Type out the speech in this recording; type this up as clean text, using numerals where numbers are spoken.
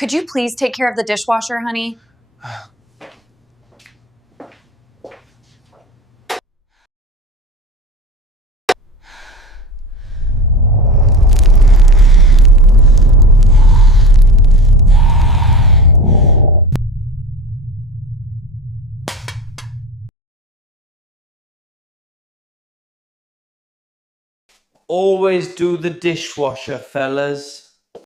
Could you please take care of the dishwasher, honey? Always do the dishwasher, fellas.